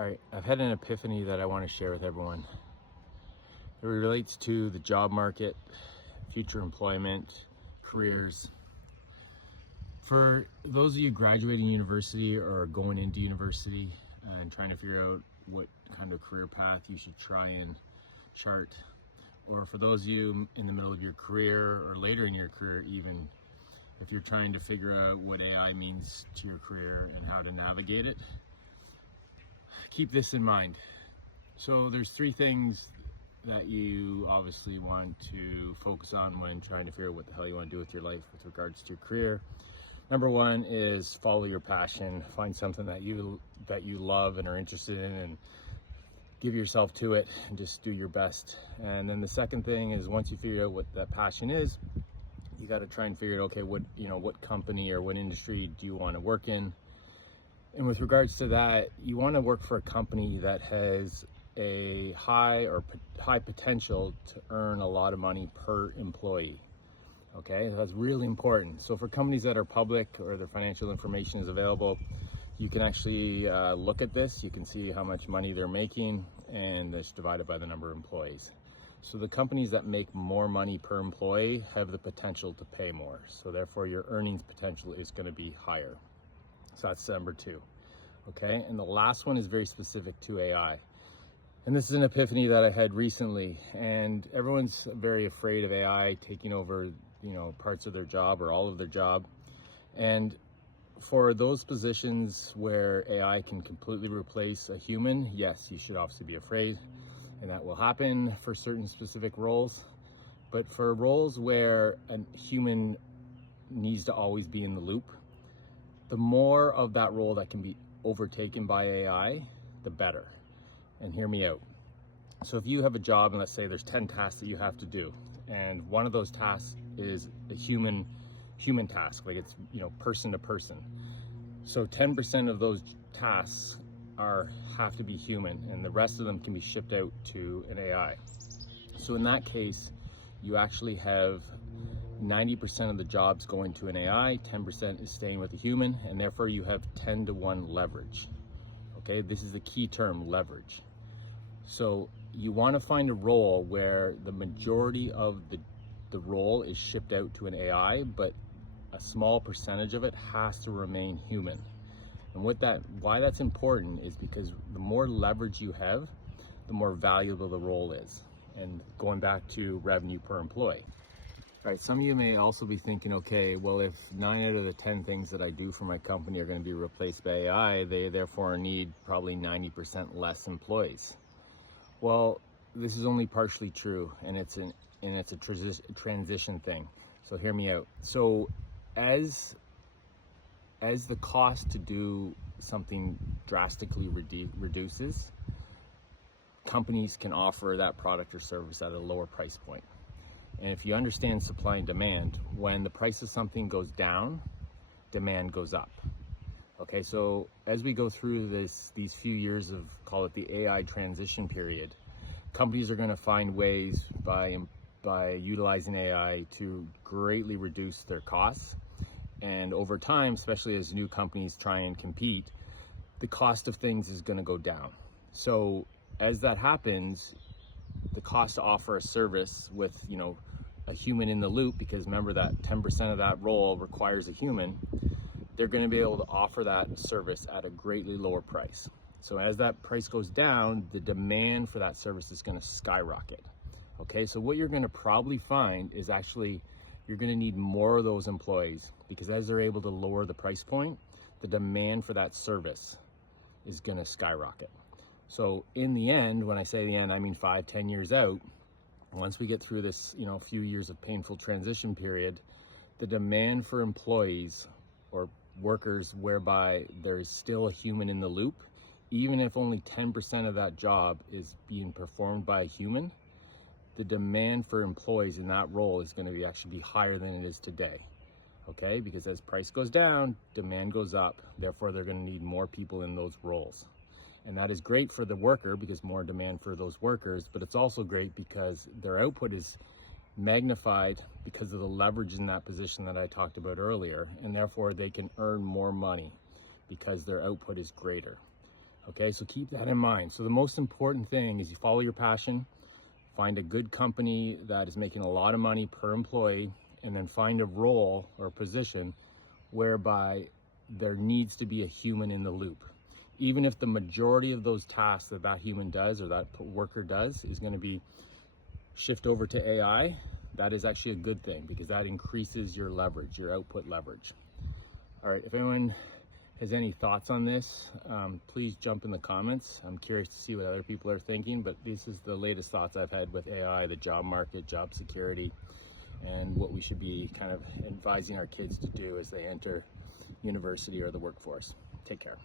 All right, I've had an epiphany that I want to share with everyone. It relates to the job market, future employment, careers. For those of you graduating university or going into university and trying to figure out what kind of career path you should try and chart, or for those of you in the middle of your career or later in your career, even if you're trying to figure out what AI means to your career and how to navigate it, keep this in mind. So there's three things that you obviously want to focus on when trying to figure out what the hell you want to do with your life with regards to your career. Number one is follow your passion. Find something that you love and are interested in, and give yourself to it and just do your best. And then the second thing is, once you figure out what that passion is, you got to try and figure out, okay, what company or what industry do you want to work in? And with regards to that, you want to work for a company that has a high potential to earn a lot of money per employee. Okay, that's really important. So for companies that are public or their financial information is available, you can actually look at this. You can see how much money they're making, and it's divided by the number of employees. So the companies that make more money per employee have the potential to pay more. So therefore your earnings potential is going to be higher. So that's number two. Okay, and the last one is very specific to AI. And this is an epiphany that I had recently, and everyone's very afraid of AI taking over, parts of their job or all of their job. And for those positions where AI can completely replace a human, yes, you should obviously be afraid, and that will happen for certain specific roles. But for roles where a human needs to always be in the loop, the more of that role that can be overtaken by AI, the better. And hear me out. So if you have a job, and let's say there's 10 tasks that you have to do, and one of those tasks is a human task, like it's person to person. So 10% of those tasks have to be human, and the rest of them can be shipped out to an AI. So in that case, you actually have 90% of the jobs going to an AI, 10% is staying with a human, and therefore you have 10-to-1 leverage. Okay, this is the key term, leverage. So you want to find a role where the majority of the role is shipped out to an AI, but a small percentage of it has to remain human. And why that's important is because the more leverage you have, the more valuable the role is. And going back to revenue per employee. All right, some of you may also be thinking, okay, well, if 9 out of the 10 things that I do for my company are going to be replaced by AI, they therefore need probably 90% less employees. Well, this is only partially true, and it's a transition thing. So hear me out. So as the cost to do something drastically reduces, companies can offer that product or service at a lower price point. And if you understand supply and demand, when the price of something goes down, demand goes up. Okay, so as we go through these few years of, call it the AI transition period, companies are going to find ways by utilizing AI to greatly reduce their costs. And over time, especially as new companies try and compete, the cost of things is going to go down. So as that happens, the cost to offer a service with, a human in the loop, because remember that 10% of that role requires a human, they're going to be able to offer that service at a greatly lower price. So as that price goes down, the demand for that service is going to skyrocket. Okay, so what you're going to probably find is actually you're going to need more of those employees, because as they're able to lower the price point, the demand for that service is going to skyrocket. So in the end, when I say the end, I mean 5-10 years out, once we get through this, few years of painful transition period, the demand for employees or workers whereby there's still a human in the loop, even if only 10% of that job is being performed by a human, the demand for employees in that role is going to actually be higher than it is today. Okay, because as price goes down, demand goes up, therefore they're going to need more people in those roles. And that is great for the worker because more demand for those workers, but it's also great because their output is magnified because of the leverage in that position that I talked about earlier, and therefore they can earn more money because their output is greater. Okay, so keep that in mind. So the most important thing is you follow your passion, find a good company that is making a lot of money per employee, and then find a role or a position whereby there needs to be a human in the loop. Even if the majority of those tasks that that human does or that worker does is going to be shift over to AI, that is actually a good thing because that increases your leverage, your output leverage. All right, if anyone has any thoughts on this, please jump in the comments. I'm curious to see what other people are thinking, but this is the latest thoughts I've had with AI, the job market, job security, and what we should be kind of advising our kids to do as they enter university or the workforce. Take care.